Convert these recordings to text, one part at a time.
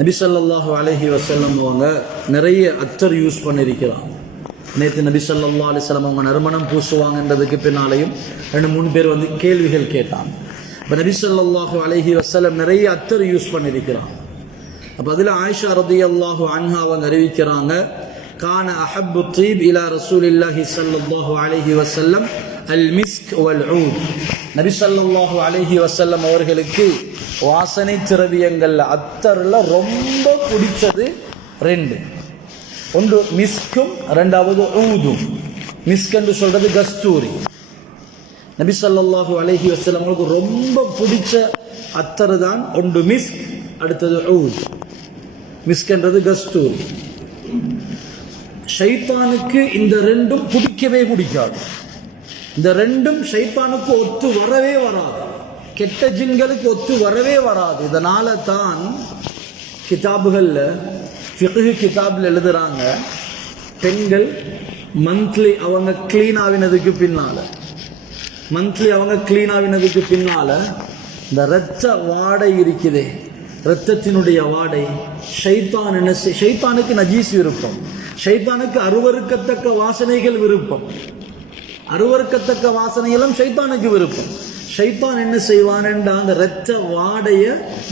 நபி ஸல்லல்லாஹு அலைஹி வஸல்லம் அவங்க நிறைய அத்தர் யூஸ் பண்ணியிருக்கிறாங்க. நேற்று நபி ஸல்லல்லாஹு அலைஹி வஸல்லம் அவங்க நறுமணம் பூசுவாங்கன்றதுக்கு பின்னாலையும் 2-3 பேர் வந்து கேள்விகள் கேட்டாங்க. இப்போ நபி ஸல்லல்லாஹு அலைஹி வஸல்லம் நிறைய அத்தர் யூஸ் பண்ணியிருக்கிறாங்க. அப்போ அதில் ஆயிஷா ரலியல்லாஹு அன்ஹா அவங்க அறிவிக்கிறாங்க, கான அஹப்பு தீப் இலா ரசூலில்லாஹி ஸல்லல்லாஹு அலைஹி வஸல்லம் அல் மிஸ்க் வல் ஊத். நபி ஸல்லல்லாஹு அலைஹி வஸல்லம் அவர்களுக்கு வாசனை திரவியங்கள்ல அத்தர்ல ரொம்ப பிடிச்சது 2. ஒன்று மிஸ்கும், 2வது ஊதும். மிஸ்க் என்று சொல்றது கஸ்தூரி. நபி ஸல்லல்லாஹு அலைஹி வஸல்லம் அவங்களுக்கு ரொம்ப பிடிச்ச அத்தர் தான் ஒன்று மிஸ்க், அடுத்தது ஊத். மிஸ்க் என்றது கஸ்தூரி. ஷைத்தானுக்கு இந்த 2ம் பிடிக்கவே பிடிக்காது. இந்த 2ம் ஷைத்தானுக்கு ஒத்து வரவே வராது, கெட்ட ஜின்களுக்கு ஒத்து வரவே வராது. இதனால தான் கிதாபுகள்ல ஃபிக்ஹ் கிதாபில் எழுதுறாங்க, பெண்கள் மந்த்லி அவங்க கிளீன் ஆவினதுக்கு பின்னால இந்த இரத்த வாடை இருக்குதே, இரத்தத்தினுடைய வாடை, ஷைத்தானுக்கு நஜீஸ் விருப்பம், ஷைத்தானுக்கு அருவருக்கத்தக்க வாசனைகள் விருப்பம், அருவருக்கத்தக்க வாசனைகளும் ஷைத்தானுக்கு விருப்பம். ஷைத்தான் என்ன செய்வான் என்றால் அந்த இரத்த வாடைய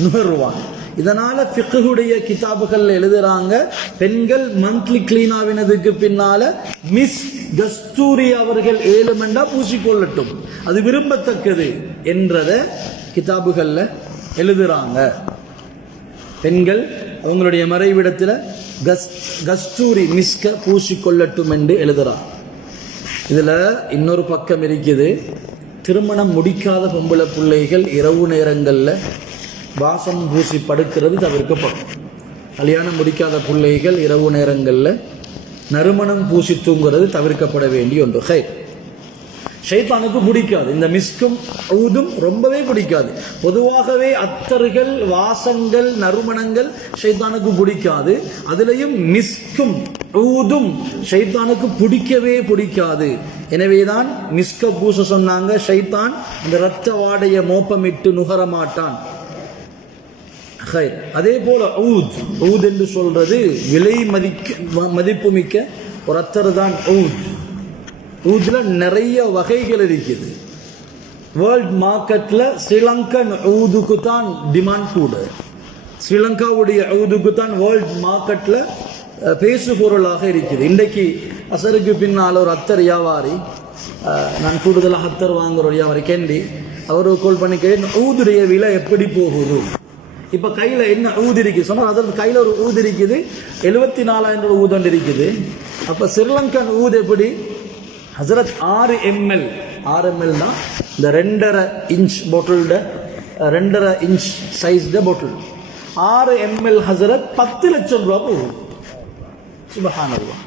நுகர்வான். இதனால ஃபிக்ஹுடைய கிதாபுகள்ல எழுதுறாங்க, பெண்கள் மந்த்லி கிளீன் ஆவினதுக்கு பின்னால மிஸ் கஸ்தூரி அவர்கள் 7 மண்டா பூசிக்கொள்ளட்டும், அது விரும்பத்தக்கது என்றத கிதாபுகள்ல எழுதுறாங்க. பெண்கள் அவங்களுடைய மறைவிடத்தில் கஸ்தூரி மிஸ்க பூசிக்கொள்ளட்டும் என்று எழுதுறாங்க. இதுல இன்னொரு பக்கம் இருக்குது, திருமணம் முடிக்காத பொம்பளை பிள்ளைகள் இரவு நேரங்களில் வாசம் பூசி படுக்கிறது தவிர்க்கப்படும். கல்யாணம் முடிக்காத பிள்ளைகள் இரவு நேரங்களில் நறுமணம் பூசி தூங்குறது தவிர்க்கப்பட வேண்டிய ஒன்று. ஷைத்தானுக்கு பிடிக்காது, இந்த மிஸ்கும் ஊதும் ரொம்பவே பிடிக்காது. பொதுவாகவே அத்தர்கள், வாசங்கள், நறுமணங்கள் ஷைத்தானுக்கு பிடிக்காது. அதுலேயும் மிஸ்கும் ஊதும் ஷைத்தானுக்கு பிடிக்கவே பிடிக்காது. எனவேதான் மிஸ்க பூச சொன்னாங்க. ஷைத்தான் அந்த இரத்த வாடைய மோப்பமிட்டு நுகர மாட்டான். அதே போல ஊத் என்று சொல்றது விலை மதிப்புமிக்க ஒரு அத்தர் தான் ஊத். ஊதுல நிறைய வகைகள் இருக்குது. வேர்ல்ட் மார்க்கெட்ல ஸ்ரீலங்கன் ஊதுக்கு தான் டிமாண்ட் கூட. ஸ்ரீலங்காவுடைய ஊதுக்கு தான் வேர்ல்ட் மார்க்கெட்ல பேசு பொருளாக இருக்குது. இன்றைக்கு அசருக்கு பின்னால் ஒரு அத்தர் வியாபாரி, நான் கூடுதலாக அத்தர் வாங்குற ஒரு வியாபாரி கேண்டி, அவரு கால் பண்ணி கேட்டு ஊதுடைய விலை எப்படி போகுது, இப்ப கையில என்ன ஊது இருக்குது சொன்னா, அதற்கு கையில ஒரு ஊது இருக்குது, 74,000 ஊதண்டு இருக்குது. அப்ப ஸ்ரீலங்கன் ஊது எப்படி? ஹசரத் 6 ml தான் இந்த 2.5 இன்ச் பாட்டில்ட, 2.5 இன்ச் சைஸ்ட பாட்டில். 6 ml ஹசரத் 10 லட்சம் ரூபா போகும். சுபஹானல்லாஹ்,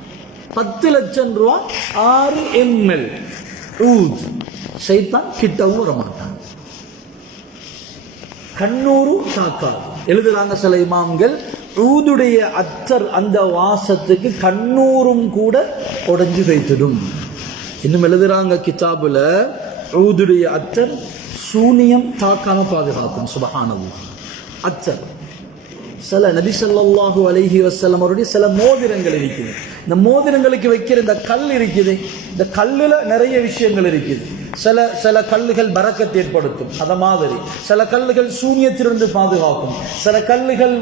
10 லட்சம் ரூபா 6 ml ஊத். ஷைத்தான் கிட்டவும் வர மாட்டான், கண்ணூரு தாக்காது. எழுதுறாங்க சில இமாம்கள், ஊதுடைய அத்தர் அந்த வாசத்துக்கு கண்ணூரும் கூட உடைஞ்சு வைத்திடும். இன்னும் எழுதுறாங்க கிதாபுல, ஊதுடைய அத்தர் சூனியம் தாக்காம பாதுகாக்கும். சுபஹானல்லாஹ். அத்தர் சில நபி ஸல்லல்லாஹு அலைஹி வஸல்லம் அவருடைய சில மோதிரங்கள் இருக்குது. இந்த மோதிரங்களுக்கு வைக்கிற இந்த கல் இருக்குது, இந்த கல்லுல நிறைய விஷயங்கள் இருக்குது. சில கல்லுகள் பரக்கத்தை ஏற்படுத்தும், அத மாதிரி சில கல்லுகள் சூனியத்திலிருந்து பாதுகாக்கும், சில கல்லுகள்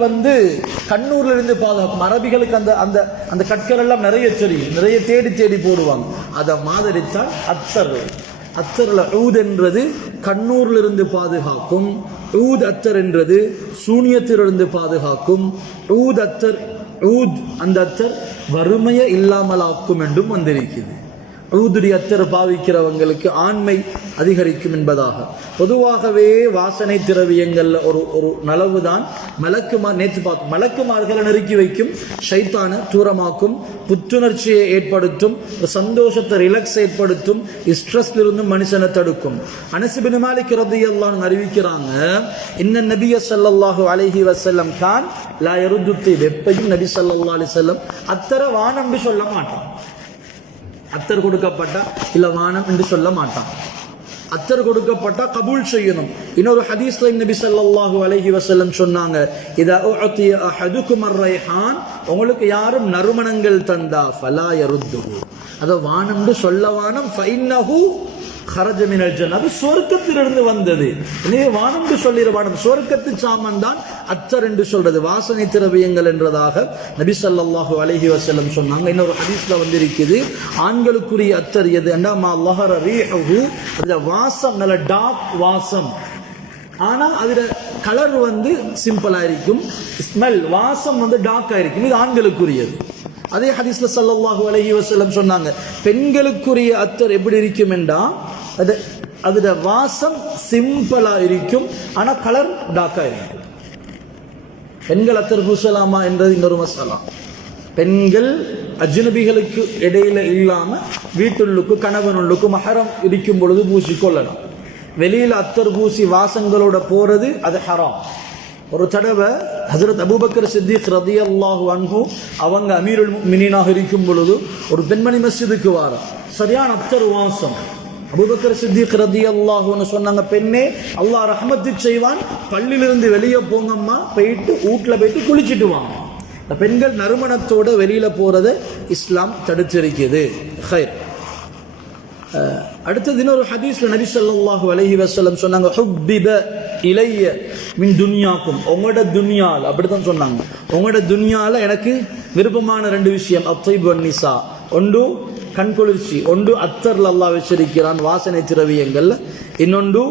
கண்ணூர்ல இருந்து பாதுகாக்கும். அரபிகளுக்கு அந்த அந்த அந்த கற்கள் எல்லாம் நிறைய தெரியும், நிறைய தேடி போடுவாங்க. அத மாதிரி தான் அத்தர். அத்தர்ல ஊத் என்றது கண்ணூர்ல இருந்து பாதுகாக்கும், ஊத் அத்தர் என்றது சூனியத்திலிருந்து பாதுகாக்கும். ஊத் அந்த அத்தர் வறுமையை இல்லாமலாக்கும் என்றும் வந்திருக்கிறது. ஊதுடைய அத்தர் பாவிக்கிறவங்களுக்கு ஆண்மை அதிகரிக்கும் என்பதாக. பொதுவாகவே வாசனை திரவியங்கள்ல ஒரு நலவுதான் நேற்று பார்த்தோம், மலக்குமார்களை நெருக்கி வைக்கும், ஷைத்தானை தூரமாக்கும், புத்துணர்ச்சியை ஏற்படுத்தும், சந்தோஷத்தை ரிலாக்ஸ் ஏற்படுத்தும், ஸ்ட்ரெஸ்ல இருந்தும் மனுஷனை தடுக்கும். அனஸ் இப்னு மாலிக் ரலியல்லாஹு அன்ஹு அறிவிக்கிறாங்க, இன்ன நபிய ஸல்லல்லாஹு அலைஹி வஸல்லம் கான் லா யருது தீப். எப்பயும் நபி ஸல்லல்லாஹு அலைஹி வஸல்லம் அத்தர வானம் என்று சொல்ல மாட்டான். அத்தர் கொடுக்கப்பட்டா இல்ல வானம் என்று சொல்ல மாட்டான். அத்தர் கொடுக்கப்பட்டா கபூல் செய்யணும். இன்னொரு ஹதீஸ்ல நபி ஸல்லல்லாஹு அலைஹி வஸல்லம் சொன்னாங்க, இதா உஅதிய அஹதுகும் அர்-ரைஹான், உங்களுக்கு யாரும் நறுமணங்கள் தந்தா ஃபலா யருத்துஹு, அத வானம்னு சொல்லவானம், ஃபஇன்னஹு ஹரஜ மினல் ஜன்னah, அது சொர்க்கத்திலிருந்து வந்தது. எனவே வானம்னு சொல்லிடுவானம், சொர்க்கத்து சாமான் தான் அத்தர் என்று சொல்றது, வாசனை திரவியங்கள் என்றதாக நபி ஸல்லல்லாஹு அலைஹி வஸல்லம் சொன்னாங்க. இன்னொரு ஹதீஸ்ல வந்திருக்குது, ஆண்களுக்குரிய அத்தர் எது என்றா மா லஹர ரீஹுஹு, அதுல வாசம் நல்ல டார்க் வாசம், ஆனா அதுல கலர் சிம்பிளா இருக்கும், ஸ்மெல் வாசம் டார்க்கா இருக்கும். இது ஆண்களுக்குரியது. அதே ஹதீஸ்ல ஸல்லல்லாஹு அலைஹி வஸல்லம் சொன்னாங்க, பெண்களுக்குரிய அத்தர் எப்படி இருக்கும் என்றா அதுல வாசம் சிம்பிளா இருக்கும், ஆனா கலர் டார்க்கா இருக்கும். பெண்கள் அத்தர் பூசலாமா என்றது இன்னொரு மசாலா. பெண்கள் அஜ்னபிகளுக்கு இடையில இல்லாம வீட்டுள்ளுக்கு கணவனுள்ளுக்கு மஹரம் இருக்கும் பொழுது பூசிக்கொள்ளலாம். வெளியில அத்தர் பூசி வாசங்களோட போறது அது ஹராம். ஒரு தடவை ஹஜ்ரத் அபூபக்கர் சித்திக் ரலியல்லாஹு அன்ஹு அவங்க அமீருல் முஃமினீனாக இருக்கும் பொழுது ஒரு பெண்மணி மஸ்ஜிதுக்கு வாரா, சரியான அத்தர் வாசம். அபூபக்கர் சித்திக் ரலியல்லாஹு அன்ஹு சொன்னாங்க, பெண்ணே அல்லாஹ் ரஹ்மத்து செய்வான், பள்ளியிலிருந்து வெளியே போங்கம்மா, போயிட்டு வீட்டுல போயிட்டு குளிச்சுட்டு வாங்க. பெண்கள் நறுமணத்தோட வெளியில போறத இஸ்லாம் தடுத்திருக்கிறது. ஹைர். அடுத்தது இன்னொரு ஹதீஸ்ல நபி ஸல்லல்லாஹு அலைஹி வஸல்லம் சொன்னாங்க, ஹுப்பிப இலைய மின் துன்யாக்கும், உங்களோட துன்யால, அப்படித்தான் சொன்னாங்க, உங்களோட துன்யால எனக்கு விருப்பமான ரெண்டு விஷயம், அத்தைப் வன் நிசா, ஒன்று கண் குளிர்ச்சி, ஒன்று அத்தர்ல அல்லாஹ் வச்சிருக்கிறான் வாசனை திரவியங்கள்ல, இன்னொன்று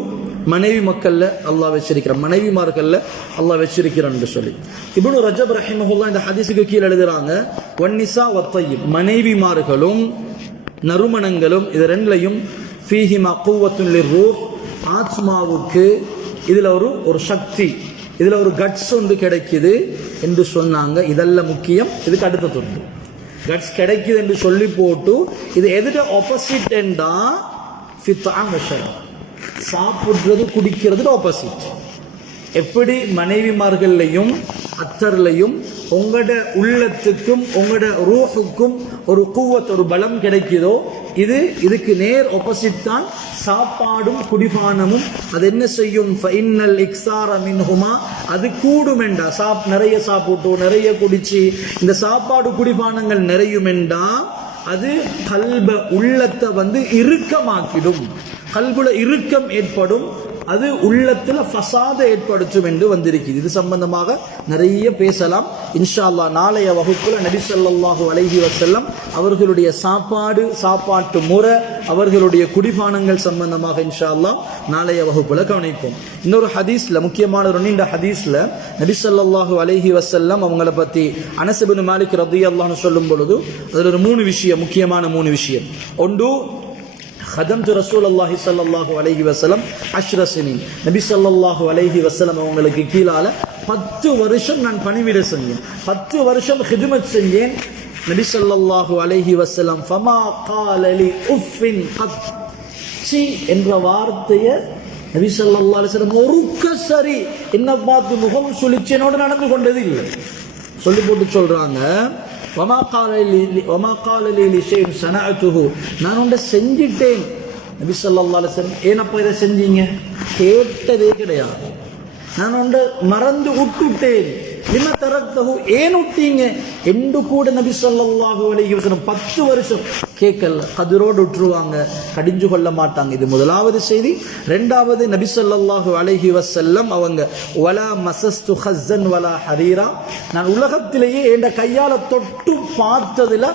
மனைவி மக்கள்ல அல்லாஹ் வச்சிருக்கிறான், மனைவிமார்கள்ல அல்லாஹ் வச்சிருக்கிறான் என்று சொல்லி இப்னு ரஜப் ரஹிமஹுல்லாஹ் இந்த ஹதீஸுக்கு கீழே எழுதுறாங்க, வன் நிசா வத்தைப், மனைவிமார்களும் நறுமணங்களும், இது ரெண்டுலையும் ஃபீஹிமா குவத்துன் லிர்ரூஹ், ஆத்மாவுக்கு இதுல ஒரு சக்தி, இதுல ஒரு கட்ஸ் ஒன்று கிடைக்குது என்று சொன்னாங்க. இதெல்லாம் முக்கியம். இதுக்கு அடுத்த தொண்டு கட்ஸ் கிடைக்குது என்று சொல்லி போட்டு, இது எதுட ஆப்போசிட் என்றா ஃபித்ஆம் வஷரப், சாப்பிடுறது குடிக்கிறது ஆப்போசிட். எப்படி மனைவிமார்கள்லையும் அத்தர்லையும் உங்களோட உள்ளத்துக்கும் உங்களோட ரூஹுக்கும் ஒரு குவத், ஒரு பலம் கிடைக்குதோ, இதுக்கு நேர் ஆப்போசிட் தான் சாப்பாடும் குடிபானமும். அது என்ன செய்யும், ஃபஇன்னல் இக்ஸார மின்ஹுமா, அது கூடும் என்றா, நிறைய சாப்பிட்டு நிறைய குடிச்சு இந்த சாப்பாடு குடிபானங்கள் நிறையுமெண்டா அது கல்ப உள்ளத்தை இறுக்கமாக்கிடும், கல்புல இறுக்கம் ஏற்படும், அது உள்ளத்துல ஃபசாதை ஏற்படுத்தும் என்று வந்திருக்கிறது. இது சம்பந்தமாக நிறைய பேசலாம் இன்ஷா அல்லாஹ். நாளைய வகுப்புல நபி ஸல்லல்லாஹு அலைஹி வஸல்லம் அவர்களுடைய சாப்பாட்டு முறை, அவர்களுடைய குடிபானங்கள் சம்பந்தமாக இன்ஷா அல்லாஹ் நாளைய வகுப்புல கவனிப்போம். இன்னொரு ஹதீஸ்ல, முக்கியமான ஒரு நீண்ட ஹதீஸ்ல நபி ஸல்லல்லாஹு அலைஹி வஸல்லம் அவங்களை பத்தி அனஸ் இப்னு மாலிக் ரலியல்லாஹு அன்ஹு சொல்லும் பொழுது அதுல ஒரு முக்கியமான மூணு விஷயம். ஒன்று, ஹதம்து ரசூலுல்லாஹி ஸல்லல்லாஹு அலைஹி வஸல்லம் 10 சினீன், நபி ஸல்லல்லாஹு அலைஹி வஸல்லம் அவங்களுக்கு கீழால 10 வருஷம் நான் பணிவிட செஞ்சேன், 10 வருஷம் ஹிதுமத் செஞ்சேன். நபி ஸல்லல்லாஹு அலைஹி வஸல்லம் ஃபமா கால லி உஃபின் கத், சி என்ற வார்த்தையை நபி ஸல்லல்லாஹு அலைஹி வஸல்லம் ஒருக்க சரி என்ன பார்த்து முகம் சுளிச்சனோட நடந்து கொண்டது இல்லை. சொல்லி போட்டு சொல்றாங்க, வமா கால லி ஷைஇன் ஸனஅதுஹு, நான் ஒன்றை செஞ்சிட்டேன். நபி ஸல்லல்லாஹு அலைஹி வஸல்லம், ஏனப்பா இதை செஞ்சீங்க, கேட்டதே கிடையாது. நான் ஒன்றை மறந்து விட்டுட்டேன், லிம தரக்தஹு, ஏன் விட்டீங்க என்று கூட நபி ஸல்லல்லாஹு அலைஹி வஸல்லம் 10 வருஷம் கேட்கல. கதிரோடு விட்டுருவாங்க, கடிஞ்சு கொள்ள மாட்டாங்க. இது முதலாவது செய்தி. ரெண்டாவது, நபி ஸல்லல்லாஹு அலைஹி வஸல்லம் அவங்க வலா மஸஸ்து ஹஸ்ஸன் வலா ஹரீரா, நான் உலகத்திலேயே என்ற கையால தொட்டு பார்த்ததுல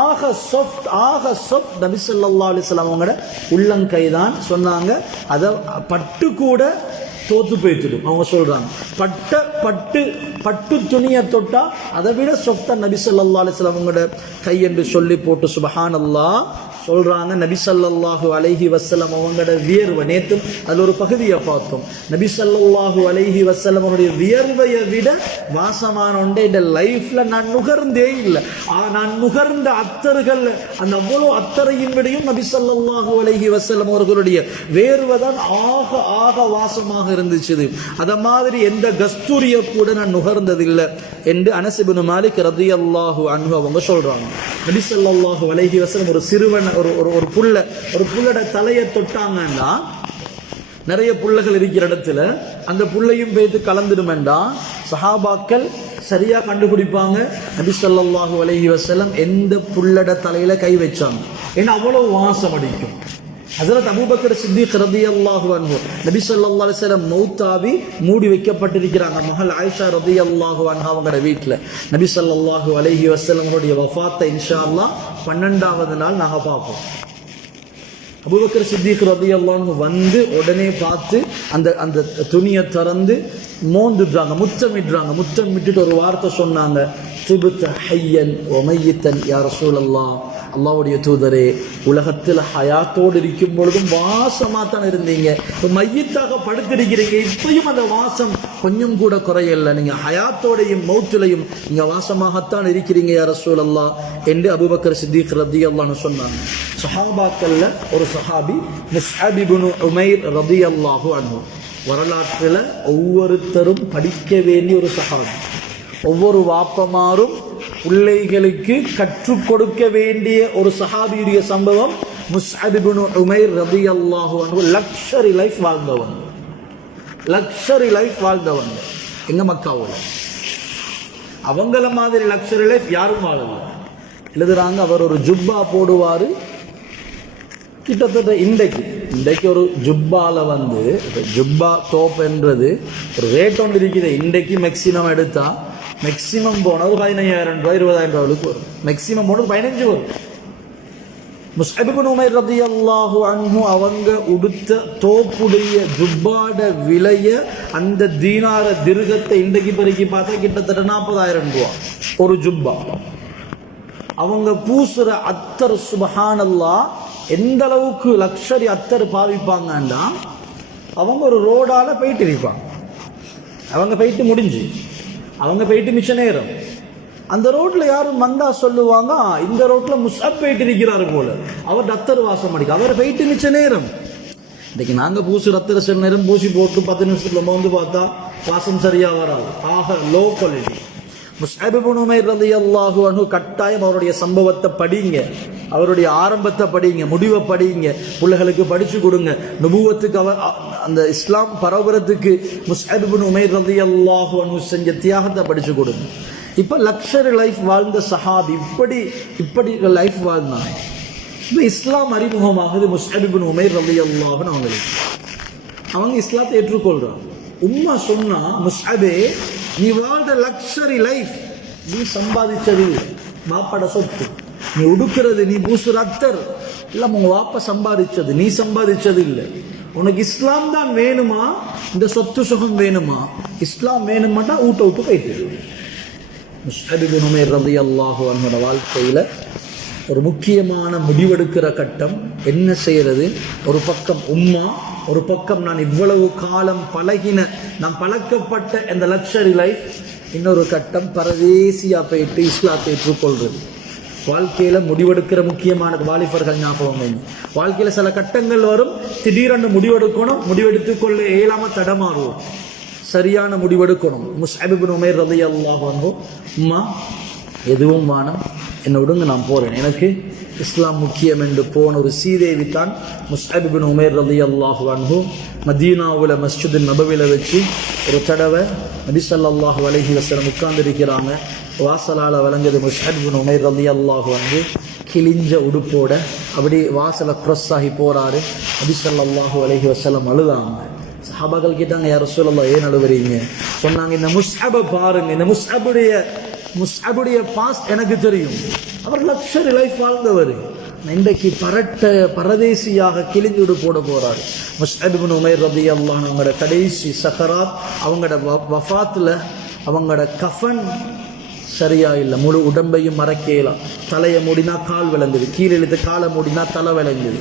ஆக சாஃப்ட் நபி ஸல்லல்லாஹு அலைஹி வஸல்லம் அவங்களோட உள்ளங்கை தான் சொன்னாங்க. அதை பட்டு கூட தோத்து போய்த்துடும். அவங்க சொல்றாங்க, பட்டு துணியை தொட்டா அதை விட சொஃப்டா நபி ஸல்லல்லாஹு அலைஹி வஸல்லம் அவங்களோட கை என்று சொல்லி போட்டு சுப்ஹானல்லாஹ் சொல்றாங்க. நபி ஸல்லல்லாஹு அலைஹி வஸல்லம் அவங்களோட வியர்வை, நேத்து அதுல ஒரு பகுதியை பார்த்தோம், நபி ஸல்லல்லாஹு அலைஹி வஸல்லம் அவருடைய வியர்வையை விட வாசமான ஒன்றை இந்த லைஃப்ல நான் நுகர்ந்தே இல்லை. நான் நுகர்ந்த அத்தர்கள், அந்த அவ்வளோ அத்தரையின் விடையும் நபி ஸல்லல்லாஹு அலைஹி வஸல்லம் அவர்களுடைய வேர்வை தான் ஆக வாசமாக இருந்துச்சு. அத மாதிரி எந்த கஸ்தூரிய கூட நான் நுகர்ந்ததில்லை என்று அனஸ் இப்னு மாலிக் ரலியல்லாஹு அன்ஹு அவங்க சொல்றாங்க. நபி ஸல்லல்லாஹு அலைஹி வஸல்லம் ஒரு சிறுவன், ஒரு புல்லோட தலையை தொட்டாங்கன்னா நிறைய புள்ளைகள் இருக்கிற இடத்துல அந்த புள்ளையும் போய்த்து கலந்துடுமெண்டா சஹாபாக்கள் சரியா கண்டுபிடிப்பாங்க நபி ஸல்லல்லாஹு அலைஹி வஸல்லம் எந்த புள்ளட தலையில கை வச்சாங்க. ஏன்னா அவ்வளவு வாசம் அடிக்கும். ஹஸரத் அபூபக்கர் சித்திக் ரலியல்லாஹு அன்ஹு நபி ஸல்லல்லாஹு அலைஹி வஸல்லம் மௌத்தாவி மூடி வைக்கப்பட்டிருக்கிறாங்க. மகள் ஆயிஷா ரலியல்லாஹு அன்ஹா அவங்களோட வீட்டில் நபி ஸல்லல்லாஹு அலைஹி வஸல்லமுடைய வஃபாத்தை இன்ஷா அல்லாஹ் 12வது நாள் நாங்க பார்ப்போம். அபூபக்கர் சித்திக் ரலியல்லாஹு அன்ஹு வந்து உடனே பார்த்து அந்த அந்த துணியை திறந்து மோந்துடுறாங்க, முத்தமிடுறாங்க. முத்தமிட்டுட்டு ஒரு வார்த்தை சொன்னாங்க, திபுத ஹய்யன் வ மையித்தன் யா ரசூலல்லாஹ், அல்லாஹ்வுடைய தூதரே, உலகத்தில் ஹயாத்தோடு இருக்கும் பொழுதும் வாசமா தான் இருந்தீங்க, இப்போ மையத்தாக படுத்திருக்கிறீங்க, இப்பயும் அந்த வாசம் கொஞ்சம் கூட குறையல, நீங்க ஹயாத்தோடையும் மௌத்திலையும் நீங்க வாசமாகத்தான் இருக்கிறீங்க யா ரசூலல்லாஹ் என்று அபூபக்கர் சித்திக் ரலியல்லாஹு அன்ஹு சொன்னாங்க. சஹாபாக்கள்ல ஒரு சஹாபி முஸ்அப் இப்னு உமைர் ரலியல்லாஹு அன்ஹு, வரலாற்றில் ஒவ்வொருத்தரும் படிக்க வேண்டிய ஒரு சஹாபி. ஒவ்வொரு வாப்பமாரும் பிள்ளைகளுக்கு கற்றுக் கொடுக்க வேண்டிய ஒரு சஹாபியுடைய சம்பவம். முஸ்அப் இப்னு உமைர் ரலியல்லாஹு அன்ஹு லக்ஸரி லைஃப் வாழ்ந்தவங்க, லக்ஸரி லைஃப் வாழ்ந்தவங்க எங்க மக்காவில். அவங்கள மாதிரி லக்ஸரி லைஃப் யாரும் வாழல. எழுதுறாங்க, அவர் ஒரு ஜுப்பா போடுவாரு. கிட்டத்தட்ட இன்றைக்கு ஒரு ஜுப்பால வந்து ஜுப்பா டோப் என்றது ஒரு ரேட் ஒன்று இருக்குது. இன்றைக்கு மேக்சிமம் எடுத்தா மேக்சிமம் போன ஒரு 15,000 ரூபாய் 20,000 ரூபாய்க்கு வரும். மேக்சிமம் போன 15 வரும். முஸ்அப் இப்னு உமைர் ரலியல்லாஹு அன்ஹு அவங்க உடுத்த தோப்புடைய ஜுப்பாட விலைய அந்த தீனார திர்கத்தை இன்றைக்கு பெருக்கி பார்த்தா கிட்டத்தட்ட 40,000 ரூபாய் ஒரு ஜுப்பா. அவங்க பூசுற அத்தர் சுப்ஹானல்லாஹ் எந்த அளவுக்கு லக்ஸரி அத்தர் பாவிப்பாங்கன்னா, அவங்க ஒரு ரோடால போயிட்டு இருப்பாங்க. அவங்க போயிட்டு முடிஞ்சு அவங்க போயிட்டு மிச்ச நேரம் அந்த ரோட்ல யாரும் வந்தா சொல்லுவாங்க, இந்த ரோட்ல முஸ்அப் போயிட்டு இருக்கிறாரு போல, அவர் அத்தர் வாசம் அடிக்க, அவர் போயிட்டு மிச்ச நேரம். இன்னைக்கு நாங்க பூசு அத்தர் சில நேரம் பூசி போட்டு 10 நிமிஷத்துல வந்து பார்த்தா வாசம் சரியா வராது. ஆக லோ குவாலிட்டி. முஸ்அப் இப்னு உமைர் ரலியல்லாஹு அன்ஹு கட்டாயம் அவருடைய சம்பவத்தை படிங்க, அவருடைய ஆரம்பத்தை படிங்க, முடிவை படிங்க, பிள்ளைகளுக்கு படிச்சு கொடுங்க. நுபுவத்துக்கு அந்த இஸ்லாம் பரவுறதுக்கு முஸ்அப் இப்னு உமைர் ரலியல்லாஹு அன்ஹு செஞ்ச தியாகத்தை படிச்சு கொடுங்க. இப்ப லக்ஸரி லைஃப் வாழ்ந்த சஹாபி இப்படி லைஃப் வாழ்ந்தாங்க. இப்போ இஸ்லாம் அறிமுகமாகுது முஸ்அப் இப்னு உமைர் ரலியல்லாஹு அன்ஹு அவங்களுக்கு. அவங்க இஸ்லாத்தை ஏற்றுக்கொள்றாங்க. உம்மா சொன்னா, முஸ்அபே, நீ வாழ்ந்த லக்ஸரி லைஃப், நீ சம்பாதிச்சது மாப்பாட சொத்து, நீ உடுக்கிறது, நீ பூசுற அத்தர் எல்லாம் உங்க வாப்ப சம்பாதிச்சது, நீ சம்பாதிச்சது இல்லை. உனக்கு இஸ்லாம் தான் வேணுமா, இந்த சொத்து சுகம் வேணுமா? இஸ்லாம் வேணுமாட்டா ஊட்ட விட்டு போயிட்டு. முஸ்அப் இப்னு உமைர் ரலியல்லாஹு அன்ஹு வாழ்க்கையில ஒரு முக்கியமான முடிவெடுக்கிற கட்டம். என்ன செய்யறது? ஒரு பக்கம் உம்மா, ஒரு பக்கம் நான் இவ்வளவு காலம் நான் பழக்கப்பட்ட இந்த லக்ஸரி லைஃப், இன்னொரு கட்டம் பரதேசியா போயிட்டு இஸ்லாத்தை ஏற்றுக்கொள்றது. வாழ்க்கையில முடிவெடுக்கிற முக்கியமான வாலிபர்கள் ஞாபகம் வேணும். வாழ்க்கையில சில கட்டங்கள் வரும், திடீரென்று முடிவெடுக்கணும், முடிவெடுத்துக்கொள்ள இயலாம தடமாறுவோம். சரியான முடிவெடுக்கணும். முஸ்அப் இப்னு உமைர் ரலியல்லாஹு அன்ஹு, அம்மா எதுவும் வானம், என்னை விடுங்க, நான் போறேன், எனக்கு இஸ்லாம் முக்கியம் என்று போன ஒரு சீதேவி தான் முஸ்அப் இப்னு உமைர் ரலியல்லாஹு அன்ஹு. மதீனாவுல மஸ்ஜித் நபவில வச்சு ஒரு தடவை நபி ஸல்லல்லாஹு அலைஹி வஸல்லம் உட்கார்ந்திருக்கிறாங்க. வாசலால வழங்குது முஸ்அப் இப்னு உமைர் ரலியல்லாஹு அன்ஹு கிழிஞ்ச உடுப்போட அப்படி வாசல க்ராஸ் ஆகி போறாரு. நபி ஸல்லல்லாஹு அலைஹி வஸல்லம் அழுதாங்க. சஹாபாக்கள் கேட்டாங்க, யா ரசூலல்லாஹ் ஏன் அழுவுறீங்க? சொன்னாங்க, இந்த முஸ்அபை பாருங்க, இந்த முஸ்அபுடைய பாஸ்ட் எனக்கு தெரியும், அவர் லக்ஸரி லைஃப் வாழ்ந்தவர், இன்றைக்கு பரதேசியாக கிழிஞ்சுடு போட போறாரு. முஸ்அப் இப்னு உமைர் ரலியல்லாஹு அன்ஹு அவங்களோட கடைசி சக்கராத், அவங்களோட வஃபாத்துல அவங்களோட கஃபன் சரியா இல்லை, முழு உடம்பையும் மறக்கலாம். தலையை மூடினா கால் விளங்குது, கீழே இழுத்து காலை மூடினா தலை விளங்குது.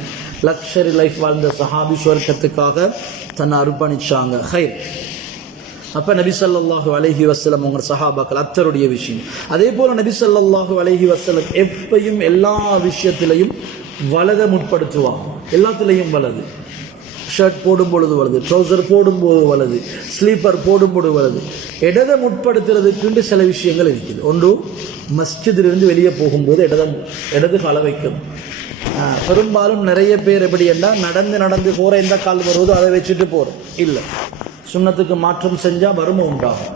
லக்ஸரி லைஃப் வாழ்ந்த சஹாபி சுவர்க்கத்துக்காக தன்னை அர்ப்பணிச்சாங்க. ஹைர். அப்ப நபி ஸல்லல்லாஹு அலைஹி வஸல்லம் உங்க சஹாபாக்கள் அத்தருடைய விஷயம். அதே போல நபி ஸல்லல்லாஹு அலைஹி வஸல்லம் எப்பையும் எல்லா விஷயத்திலையும் வலத முற்படுத்துவாங்க. எல்லாத்திலையும் வலது. ஷர்ட் போடும் பொழுது வலது, ட்ரௌசர் போடும்போது வலது, ஸ்லீப்பர் போடும்போது வலது. இடதை முற்படுத்துறதுக்கு சில விஷயங்கள் இருக்குது. ஒன்று, மஸ்ஜிதிலிருந்து வெளியே போகும்போது இடது கால வைக்கணும். பெரும்பாலும் நிறைய பேர் எப்படி என்றால் நடந்து போகிற எந்த கால் வருவதோ அதை வச்சுட்டு போகிறோம். இல்லை, சுன்னத்துக்கு மாற்றம் செஞ்சால் வறுமை உண்டாகும்.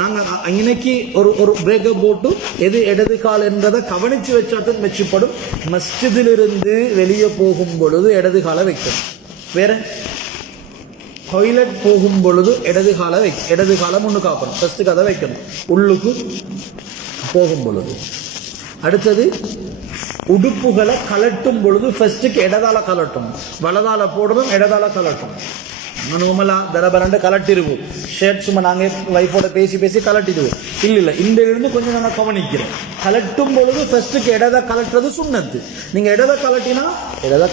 நாங்கள் இன்னைக்கு ஒரு பிரேக்கை போட்டு எது இடது கால் என்றதை கவனித்து வச்சாதான் வச்சுப்படும். மஸ்ஜிதிலிருந்து வெளியே போகும் பொழுது இடது காலை வைக்கணும். வேற டாய்லெட் போகும் பொழுது இடது காலை முன்னு காக்கணும். ஃபஸ்ட்டுக்கு அதை வைக்கணும் உள்ளுக்கு போகும் பொழுது. அடுத்தது உடுப்புகளை கலட்டும் பொழுது ஃபஸ்ட்டுக்கு இடதால கலட்டும், வலதால போடணும், இடதால கலட்டும். நார்மலாக தரபரண்டு கலட்டிடுவோம். ஷர்ட் சும்மா நாங்கள் வைஃபோட பேசி கலட்டிடுவோம். இல்லை இந்த இருந்து கொஞ்சம் நாங்கள் கவனிக்கிறோம். கலட்டும் பொழுது ஃபஸ்ட்டுக்கு இடதை கலட்டுறது சுண்ணத்து. நீங்கள் இடதை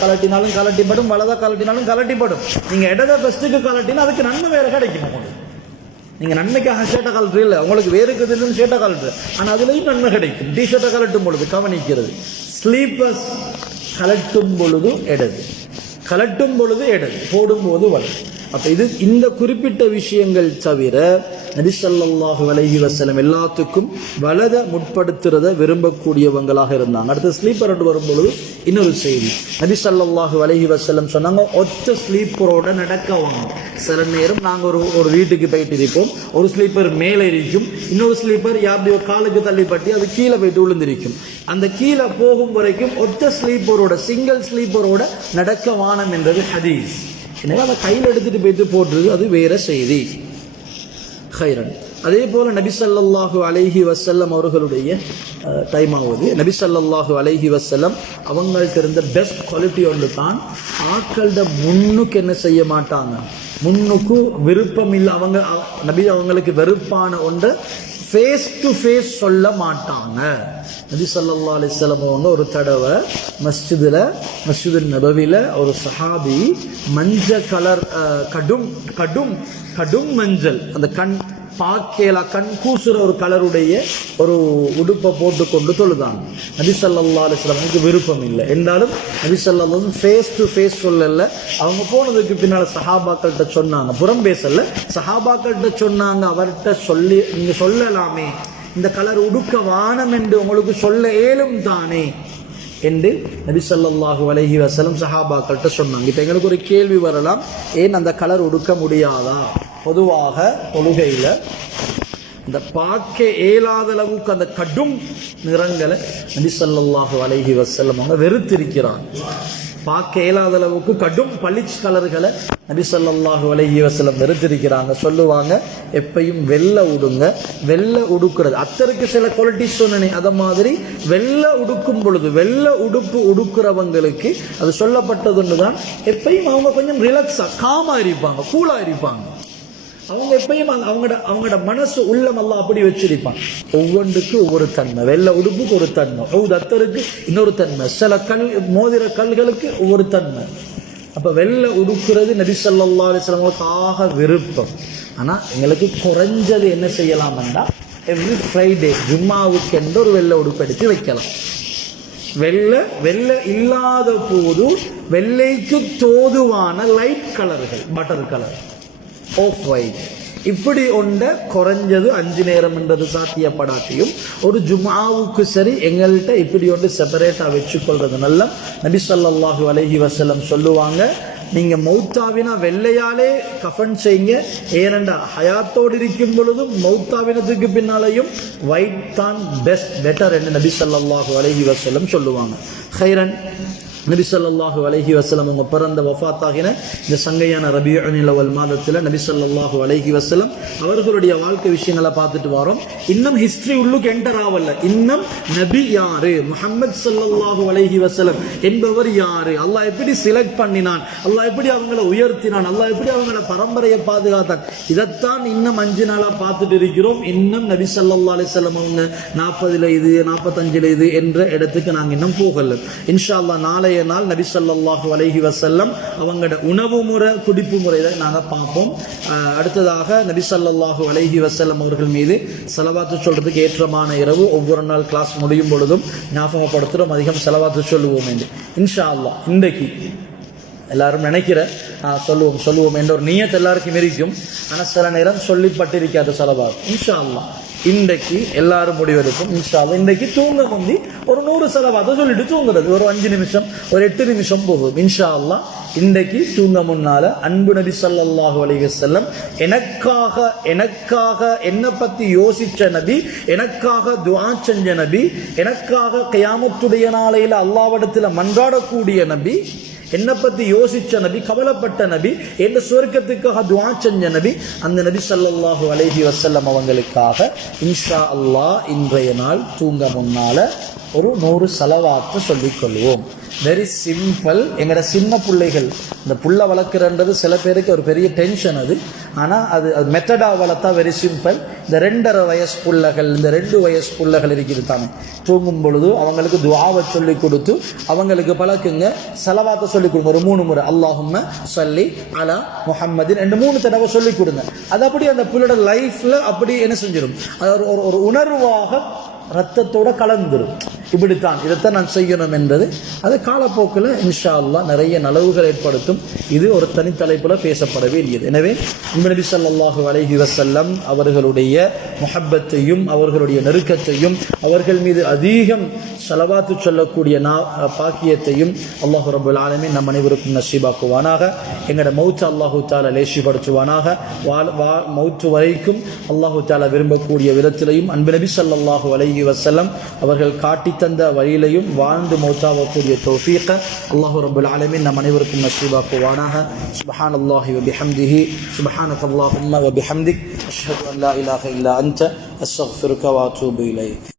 கலட்டினாலும் கலட்டிப்படும், வலதை கலட்டினாலும் கலட்டிப்படும். நீங்கள் இடதை ஃபஸ்ட்டுக்கு கலட்டினா அதுக்கு நன்மை வேறு கிடைக்கும். உங்களுக்கு நீங்கள் நன்மைக்காக ஷர்ட்டை கலட்டுற இல்லை, உங்களுக்கு வேறுக்கு இருந்து ஷர்ட்டை கலட்டுற, ஆனால் அதுலேயும் நன்மை கிடைக்கும். டிஷர்ட்டை கலட்டும் பொழுது கவனிக்கிறது. ஸ்லீப்பர்ஸ் கலட்டும் பொழுது இடது, போடும்போது வலது. அப்போ இந்த குறிப்பிட்ட விஷயங்கள் தவிர நபி ஸல்லல்லாஹு அலைஹி வஸல்லம் எல்லாத்துக்கும் வலதை முற்படுத்துறதை விரும்பக்கூடியவங்களாக இருந்தாங்க. அடுத்து ஸ்லீப்பர் வரும்பொழுது இன்னொரு செய்தி, நபி ஸல்லல்லாஹு அலைஹி வஸல்லம் சொன்னாங்க, ஒற்ற ஸ்லீப்பரோட நடக்க வாங்க. சில நேரம் நாங்கள் ஒரு வீட்டுக்கு போயிட்டு இருப்போம், ஒரு ஸ்லீப்பர் மேலே இருக்கும், இன்னொரு ஸ்லீப்பர் யாருடைய காலுக்கு தள்ளிப்பட்டி அது கீழே போயிட்டு விழுந்திருக்கும். அந்த கீழே போகும் வரைக்கும் ஒற்ற ஸ்லீப்பரோட, சிங்கிள் ஸ்லீப்பரோட நடக்க வானம் என்றது ஹதீஸ். எனவே அதை கையில் எடுத்துட்டு போயிட்டு போட்டுறது அது வேற செய்தி. ஹைரன். அதே போல நபி ஸல்லல்லாஹு அலைஹி வஸல்லம் அவர்களுடைய டைம் ஆகுது. நபி ஸல்லல்லாஹு அலைஹி வஸல்லம் அவங்கள்ட்ட இருந்த பெஸ்ட் குவாலிட்டி ஒன்று தான், ஆட்களோட முன்னுக்கு என்ன செய்ய மாட்டாங்க, முன்னுக்கு விருப்பம் இல்லை, அவங்களுக்கு வெறுப்பான ஒன்றை ஃபேஸ் டு ஃபேஸ் சொல்ல மாட்டாங்க. நபி ஸல்லல்லாஹு அலைஹி வஸல்லம் அவங்க ஒரு தடவை மஸ்ஜிது நபவியில் ஒரு சஹாபி மஞ்சள் கலர் கடும் மஞ்சள், அந்த கண் பாக்கேலா கண் கூசுற ஒரு கலருடைய ஒரு உடுப்பை போட்டு கொண்டு தொழுதாங்க. நபி ஸல்லல்லாஹு அலைஹி வஸல்லம் விருப்பம் இல்லை என்றாலும் நபி ஸல்லல்லாஹு ஃபேஸ் டு ஃபேஸ் சொல்லல. அவங்க போனதுக்கு பின்னால் சஹாபாக்கள்கிட்ட சொன்னாங்க, புறம் பேசல, சஹாபாக்கள்கிட்ட சொன்னாங்க, அவர்கிட்ட சொல்லி நீங்க சொல்லலாமே, இந்த கலர் உடுக்க வானம் என்று உங்களுக்கு சொல்ல ஏலும் தானே என்று நபி ஸல்லல்லாஹு அலைஹி வஸல்லம் சஹாபாக்கள்கிட்ட சொன்னாங்க. இப்போ எங்களுக்கு ஒரு கேள்வி வரலாம், ஏன் அந்த கலர் உடுக்க முடியாதா? பொதுவாக தொழுகையில் இந்த பார்க்க இயலாத அளவுக்கு அந்த கடும் நிறங்களை நபி ஸல்லல்லாஹு அலைஹி வஸல்லம் அவங்க வெறுத்திருக்கிறாங்க. பார்க்க இயலாத அளவுக்கு கடும் பளிச் கலர்களை நபி ஸல்லல்லாஹு அலைஹி வஸல்லம் வெறுத்திருக்கிறாங்க. சொல்லுவாங்க, எப்பையும் வெள்ளை உடுங்க. வெள்ளை உடுக்கிறது அத்தருக்கு சில குவாலிட்டி சொன்னனே, அதை மாதிரி வெள்ளை உடுக்கும் பொழுது வெள்ளை உடுப்பு உடுக்கிறவங்களுக்கு அது சொல்லப்பட்டதுன்னு தான். எப்பையும் அவங்க கொஞ்சம் ரிலாக்ஸா காமா இருப்பாங்க, கூலா இருப்பாங்க. அவங்க எப்பயும் அவங்களோட மனசு உள்ளம் எல்லாம் அப்படி வச்சிருப்பான். ஒவ்வொன்றுக்கு ஒவ்வொரு தன்மை, வெள்ளை உடுப்புக்கு ஒரு தன்மை, அத்தருக்கு இன்னொரு தன்மை, சில மோதிர கல்களுக்கு ஒவ்வொரு தன்மை. அப்ப வெள்ளை உடுக்கிறது நபி ஸல்லல்லாஹு அலைஹி வஸல்லம் விருப்பம். ஆனா எங்களுக்கு குறைஞ்சது என்ன செய்யலாம்னா, எவ்ரி ஃப்ரைடே ஜும்மாவுக்கு என்று ஒரு வெள்ளை உடுப்பு எடுத்து வைக்கலாம். வெள்ளை இல்லாத போது வெள்ளைக்கு தோதுவான லைட் கலர்கள், பட்டர் கலர், ஆஃப் ஒயிட், இப்படி ஒன்றை குறைஞ்சது 5 நேரம் என்றது சாத்தியப்படாட்டியும் ஒரு ஜும்ஆவுக்கு சரி எங்கள்கிட்ட இப்படி ஒன்று செப்பரேட்டாக வச்சுக்கொள்றது நல்ல. நபி ஸல்லல்லாஹு அலைஹி வஸல்லம் சொல்லுவாங்க, நீங்க மௌத்தாவினா வெள்ளையாலே கஃபன் செய்யுங்க. ஏனென்றா ஹயாத்தோடு இருக்கும் பொழுதும் மௌத்தாவினத்துக்கு பின்னாலையும் ஒயிட் தான் பெட்டர் என்று நபி ஸல்லல்லாஹு அலைஹி வஸல்லம் சொல்லுவாங்க. ஹைரன். நபி ஸல்லல்லாஹு அலைஹி வஸல்லம் அவங்க பிறந்த வஃபாத்தாகின இந்த சங்கையான ரபியுல் அவல் மாதத்தில் நபி ஸல்லல்லாஹு அலைஹி வஸல்லம் அவர்களுடைய வாழ்க்கை விஷயங்களை பார்த்துட்டு வரோம். இன்னும் ஹிஸ்டரி உள்ளுக்கு என்டர் ஆகல. இன்னும் நபி யாரு, முஹம்மது ஸல்லல்லாஹு அலைஹி வஸல்லம் என்பவர் யாரு, அல்லாஹ் எப்படி செலக்ட் பண்ணினான், அல்லாஹ் எப்படி அவங்களை உயர்த்தினான், அல்லாஹ் எப்படி அவங்கள பரம்பரையை பாதுகாத்தான், இதைத்தான் இன்னும் 5 நாளா பார்த்துட்டு இருக்கிறோம். இன்னும் நபி ஸல்லல்லாஹு அலைஹி வஸல்லம் அவங்க 40ல் இது 45ல் இது என்ற இடத்துக்கு நாங்கள் இன்னும் போகல. இன்ஷா அல்லாஹ் நாளை நாள் நபி ஸல்லல்லாஹு அலைஹி வஸல்லம் அவங்களோட உணவு முறை, குடிப்பு முறையை நாங்கள் பார்ப்போம். அடுத்ததாக நபி ஸல்லல்லாஹு அலைஹி வஸல்லம் அவர்கள் மீது ஸலவாத்து சொல்றதுக்கு ஏற்றமான இரவு. ஒவ்வொரு நாள் கிளாஸ் முடியும் பொழுதும் ஞாபகப்படுத்துகிறோம், அதிகம் ஸலவாத்து சொல்லுவோம் என்று. இன்ஷா அல்லாஹ் இன்றைக்கு எல்லாரும் நினைக்கிற சொல்லுவோம் என்ற ஒரு நியத் எல்லாருக்கும் இருக்கும். ஆனால் சில நேரம் சொல்லிப்பட்டிருக்காது ஸலவாத். இன்ஷா அல்லாஹ் இன்றைக்கு எல்லாரும் முடிவெடுக்கும் இன்ஷா அல்லாஹ். இன்றைக்கு தூங்க முந்தி ஒரு 100 ஸலவாத்தை சொல்லிட்டு தூங்குறது. ஒரு 5 நிமிஷம், ஒரு 8 நிமிஷம் போகும் இன்ஷா அல்லாஹ். இன்றைக்கு தூங்க முன்னால அன்பு நபி ஸல்லல்லாஹு அலைஹி வஸல்லம் எனக்காக என்னை பத்தி யோசிச்ச நபி, எனக்காக துஆ செஞ்ச நபி, எனக்காக கியாமத்துடைய நாளையில அல்லாஹ்விடத்துல மன்றாடக்கூடிய நபி, என்னை பத்தி யோசிச்ச நபி, கவலைப்பட்ட நபி, எந்த சுவர்க்கத்துக்காக துஆ செஞ்ச நபி, அந்த நபி ஸல்லல்லாஹு அலைஹி வஸல்லம் அவங்களுக்காக இன்ஷா அல்லாஹ் இன்றைய நாள் தூங்க முன்னால ஒரு 100 ஸலவாத்தை சொல்லிக் கொள்வோம். Very simple. எங்களோட சின்ன பிள்ளைகள், இந்த புள்ள வளர்க்குறன்றது சில பேருக்கு ஒரு பெரிய டென்ஷன் அது. ஆனால் அது மெத்தடாக வளர்த்தா வெரி சிம்பிள். இந்த 2.5 வயசு பிள்ளைகள், இந்த 2 வயசு பிள்ளைகள் இருக்கிறது தானே, தூங்கும் பொழுது அவங்களுக்கு துஆவை சொல்லி கொடுத்து அவங்களுக்கு பழக்குங்க. ஸலவாத்தை சொல்லிக் கொடுங்க. ஒரு 3 முறை அல்லாஹும்ம ஸல்லி அலா முஹம்மதின் 3 தடவை சொல்லிக் கொடுங்க. அது அப்படி அந்த பிள்ளையோட லைஃப்ல அப்படி என்ன செஞ்சிடும், அது ஒரு உணர்வாக ரத்தத்தோட கலந்துரும். இப்படித்தான் இதைத்தான் நான் செய்யணும் என்பது அது காலப்போக்கில் இன்ஷா அல்லாஹ் நிறைய நலவுகள் ஏற்படுத்தும். இது ஒரு தனித்தலைப்புல பேசப்பட வேண்டியது. எனவே நபி ஸல்லல்லாஹு அலைஹி வஸல்லம் அவர்களுடைய முஹப்பத்தையும் அவர்களுடைய நெருக்கத்தையும் அவர்கள் மீது அதிகம் ஸலவாத்து சொல்லக்கூடிய பாக்கியத்தையும் அல்லாஹ் ரப்பல் ஆலமீன் நம் அனைவருக்கும் நசீபாக்குவானாக. எங்களோட மௌத் அல்லாஹு தஆலா லேசிப்படுத்துவானாக. மௌத்து வரைக்கும் அல்லாஹு தஆலா விரும்பக்கூடிய விதத்திலையும் அன்பு நபி ஸல்லல்லாஹு அலைஹி வஸல்லம் அவர்கள் காட்டி தந்த வழியிலையும் வாழ்ந்து மௌத்தாவக்கூடிய தௌஃபீக அல்லாஹ் ரப்பல் ஆலமீன் நம் அனைவருக்கும் நசீபாக்குவானாக. சுப்ஹானல்லாஹி வ பிஹம்திஹி சுப்ஹானக்கல்லாஹும்ம வ பிஹம்திக் அஷ்ஹது அன் லா இலாஹா இல்லா அன்த அஸ்தக்ஃபிருக வ அத்தூபு இலைக்.